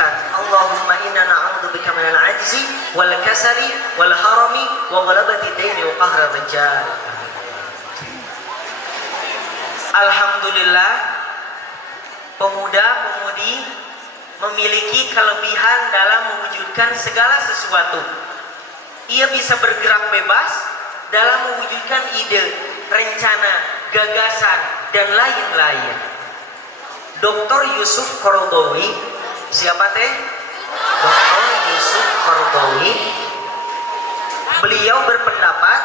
kebaikan. Allahumma inna na'udzubika minal ajzi wal kasali wal harami wa ghalabati daini wa qahri rijal. Alhamdulillah, pemuda-pemudi memiliki kelebihan dalam mewujudkan segala sesuatu. Ia bisa bergerak bebas dalam mewujudkan ide, rencana, gagasan, dan lain-lain. Dr. Yusuf Qaradawi, siapa teh? Dr. Yusuf Qaradawi, beliau berpendapat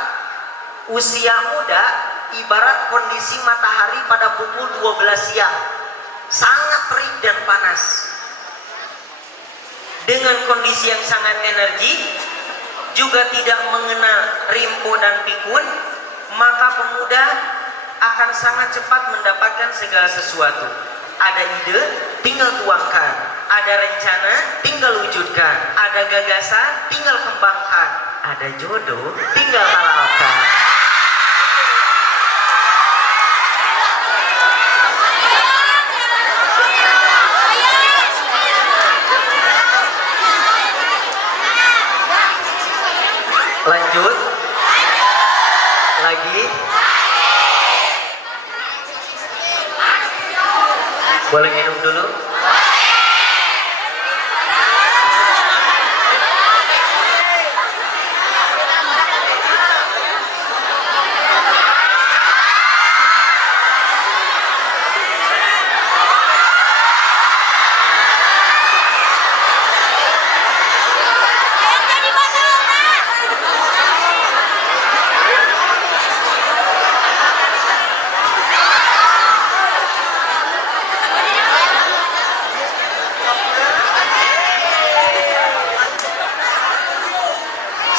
usia muda ibarat kondisi matahari pada pukul 12 siang, sangat terik dan panas. Dengan kondisi yang sangat energi, juga tidak mengenal rimpo dan pikun, maka pemuda akan sangat cepat mendapatkan segala sesuatu. Ada ide, tinggal tuangkan. Ada rencana, tinggal wujudkan. Ada gagasan, tinggal kembangkan. Ada jodoh, tinggal halalkan. Lanjut lagi. Boleh minum dulu?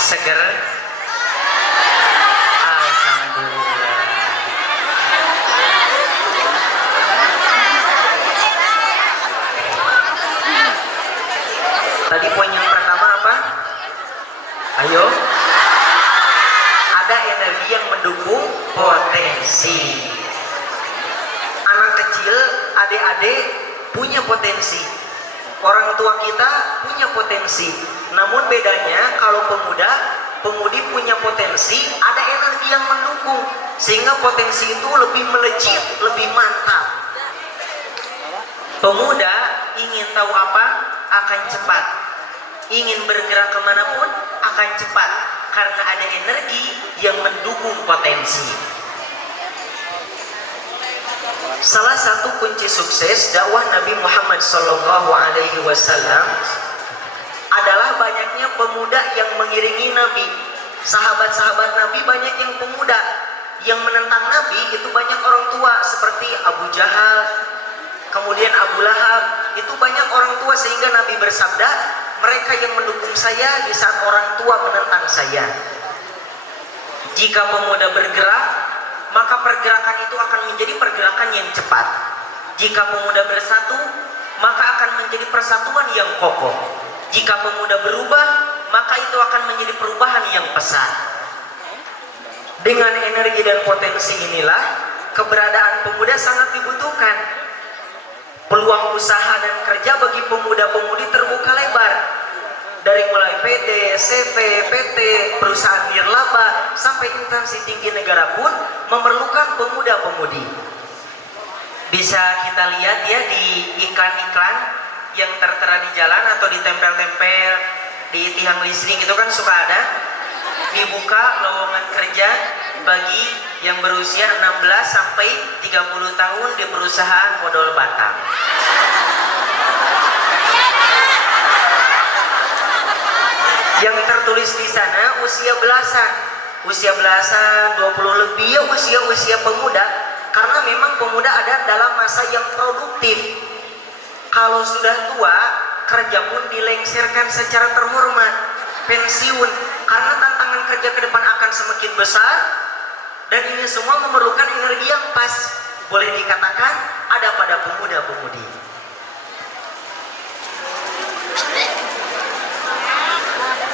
Seger. Alhamdulillah. Tadi poin yang pertama apa? Ayo. Ada energi yang mendukung potensi. Anak kecil, adik-adik punya potensi. Orang tua kita punya potensi. Namun bedanya kalau pemudi punya potensi, ada energi yang mendukung, sehingga potensi itu lebih melejit, lebih mantap. Pemuda ingin tahu apa, akan cepat. Ingin bergerak kemanapun, akan cepat. Karena ada energi yang mendukung potensi. Salah satu kunci sukses dakwah Nabi Muhammad SAW adalah banyaknya pemuda yang mengiringi Nabi. Sahabat-sahabat Nabi banyak yang pemuda. Yang menentang Nabi itu banyak orang tua seperti Abu Jahal, kemudian Abu Lahab. Itu banyak orang tua, sehingga Nabi bersabda, mereka yang mendukung saya di saat orang tua menentang saya. Jika pemuda bergerak, maka pergerakan itu akan menjadi pergerakan yang cepat. Jika pemuda bersatu, maka akan menjadi persatuan yang kokoh. Jika pemuda berubah, maka itu akan menjadi perubahan yang pesat. Dengan energi dan potensi inilah, keberadaan pemuda sangat dibutuhkan. Peluang usaha dan kerja bagi pemuda-pemudi terbuka lebar. Dari mulai PD, CV, PT, perusahaan nirlaba, sampai instansi tinggi negara pun memerlukan pemuda-pemudi. Bisa kita lihat ya di iklan-iklan yang tertera di jalan atau ditempel-tempel di tiang listrik, itu kan suka ada dibuka lowongan kerja bagi yang berusia 16 sampai 30 tahun di perusahaan modal Batam. Yang tertulis di sana usia belasan, 20 lebih ya, usia pemuda, karena memang pemuda ada dalam masa yang produktif. Kalau sudah tua, kerja pun dilengsirkan secara terhormat, pensiun, karena tantangan kerja ke depan akan semakin besar, dan ini semua memerlukan energi yang pas. Boleh dikatakan ada pada pemuda-pemudi.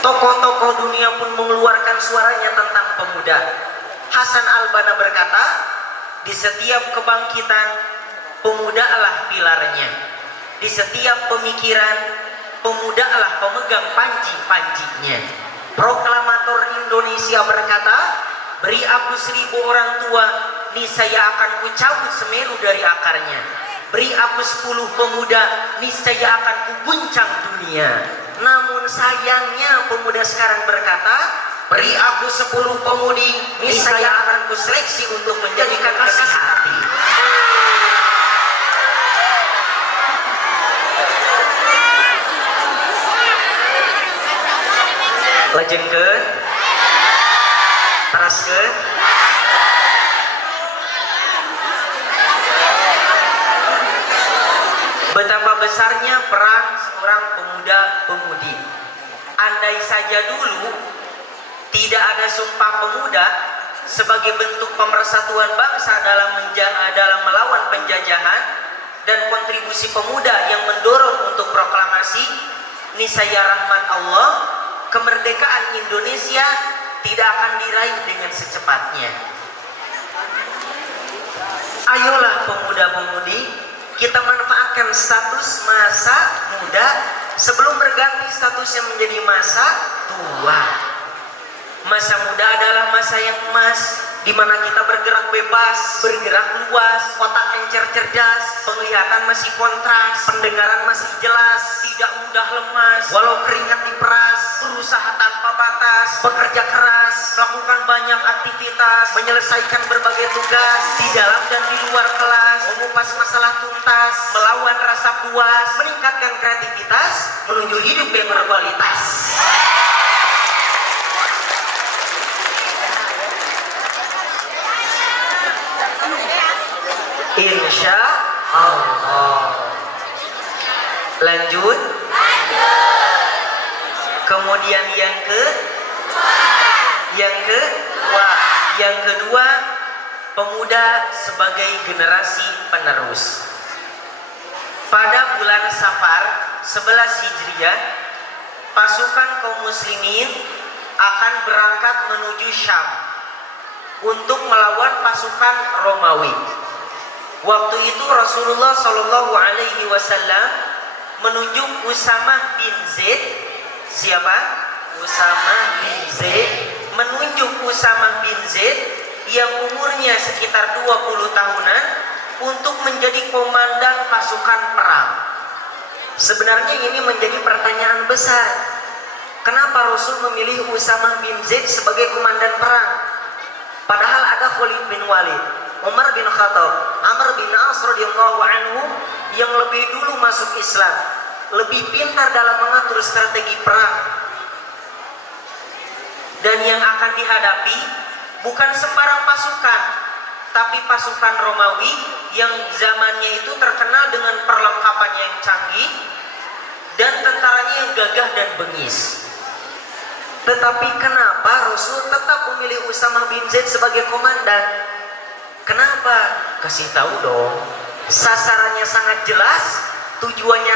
Tokoh-tokoh dunia pun mengeluarkan suaranya tentang pemuda. Hasan al-Banna berkata, di setiap kebangkitan, pemuda adalah pilarnya. Di setiap pemikiran, pemegang panji-panjinya. Proklamator Indonesia berkata, beri aku 1000 orang tua, niscaya akan kucabut Semeru dari akarnya. Beri aku 10 pemuda, niscaya akan kuguncang dunia. Namun sayangnya pemuda sekarang berkata, beri aku 10 pemudi, niscaya akan kuseleksi untuk menjadi kekasih hati. Lajengkeun, teraskeun. Betapa besarnya peran seorang pemuda-pemudi. Andai saja dulu tidak ada Sumpah Pemuda sebagai bentuk pemersatuan bangsa dalam melawan penjajahan dan kontribusi pemuda yang mendorong untuk proklamasi, niscaya rahmat Allah, kemerdekaan Indonesia tidak akan diraih dengan secepatnya. Ayolah pemuda-pemudi, kita manfaatkan status masa muda sebelum berganti statusnya menjadi masa tua. Masa muda adalah masa yang emas, di mana kita bergerak bebas, bergerak luas, otak encer cerdas, penglihatan masih kontras, pendengaran masih jelas, tidak mudah lemas, walau keringat diperas, berusaha tanpa batas, bekerja keras, melakukan banyak aktivitas, menyelesaikan berbagai tugas di dalam dan di luar kelas, mengupas masalah tuntas, melawan rasa puas, meningkatkan kreativitas, menuju hidup yang berkualitas. Insya Allah. Lanjut. Kemudian yang kedua, pemuda sebagai generasi penerus. Pada bulan Safar 11 Hijriah, pasukan kaum muslimin akan berangkat menuju Syam untuk melawan pasukan Romawi. Waktu itu Rasulullah Shallallahu Alaihi Wasallam menunjuk Usamah bin Zaid. Siapa? Usamah bin Zaid. Menunjuk Usamah bin Zaid yang umurnya sekitar 20 tahunan untuk menjadi komandan pasukan perang. Sebenarnya ini menjadi pertanyaan besar. Kenapa Rasul memilih Usamah bin Zaid sebagai komandan perang? Padahal ada Khalid bin Walid, Umar bin Khattab, Amr bin As radhiyallahu anhu yang lebih dulu masuk Islam, lebih pintar dalam mengatur strategi perang. Dan yang akan dihadapi bukan sembarang pasukan, tapi pasukan Romawi yang zamannya itu terkenal dengan perlengkapannya yang canggih dan tentaranya yang gagah dan bengis. Tetapi kenapa Rasul tetap memilih Usamah bin Zaid sebagai komandan? Kenapa? Kasih tahu dong. Sasarannya sangat jelas, tujuannya